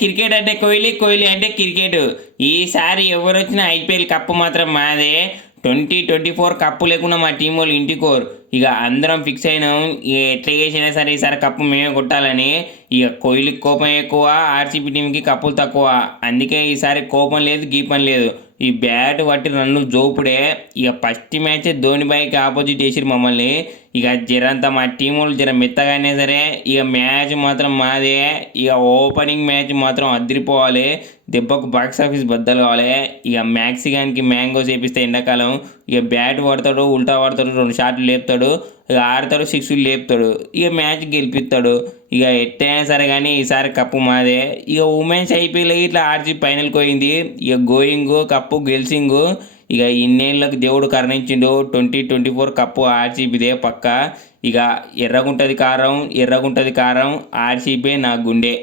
Cricket అంటే కోహ్లీ, కోహ్లీ అంటే cricket. ఈసారి ఎవరు వచ్చినా ఐపీఎల్ కప్పు మాత్రం మాదే. 2024 కప్పు లేకుండా మా టీం వాళ్ళు ఇంటికోరు. ఇక అందరం ఫిక్స్ అయినాం, ఇక ఎట్లా చేసినా సరే ఈసారి కప్పు మేమే కొట్టాలని. ఇక కోహ్లీకి కోపం ఎక్కువ, ఆర్సీబీ టీంకి కప్పులు తక్కువ. అందుకే ఈసారి కోపం లేదు, గీపం లేదు. ఈ బ్యాట్ పట్టి రన్ను జోపుడే. ఇక ఫస్ట్ మ్యాచ్ ధోని బాయ్కి ఆపోజిట్ చేసిరు మమ్మల్ని. ఇక జరంతా మా టీం వాళ్ళు జర మెత్తగానే సరే ఇక మ్యాచ్ మాత్రం మాదే. ఇక ఓపెనింగ్ మ్యాచ్ మాత్రం అదిరిపోవాలి. దెబ్బకు బాక్స్ ఆఫీస్ బద్దలు కావాలి. ఇక మ్యాక్సిగానికి మ్యాంగో చేపిస్తే ఎండాకాలం. ఇక బ్యాట్ పడతాడు, ఉల్టా పడతాడు, 2 షాట్లు లేపుతాడు, ఇక ఆడతాడు, 6లు లేపుతాడు, ఇక మ్యాచ్ గెలిపిస్తాడు. ఇక ఎట్టయినా సరే కానీ ఈసారి కప్పు మాదే. ఇక ఉమెన్స్ ఐపీఎల్ ఇట్లా ఆర్జీ ఫైనల్కి పోయింది. ఇక గోయింగ్ కప్పు గెలిచింగు. ఇక ఇన్నేళ్ళకి దేవుడు కరుణించిండు. 2024 కప్పు ఆర్సీబీదే పక్క. ఇక ఎర్రగుంటది కారం, ఎర్రగుంటది కారం, ఆర్సీబీ నా గుండె.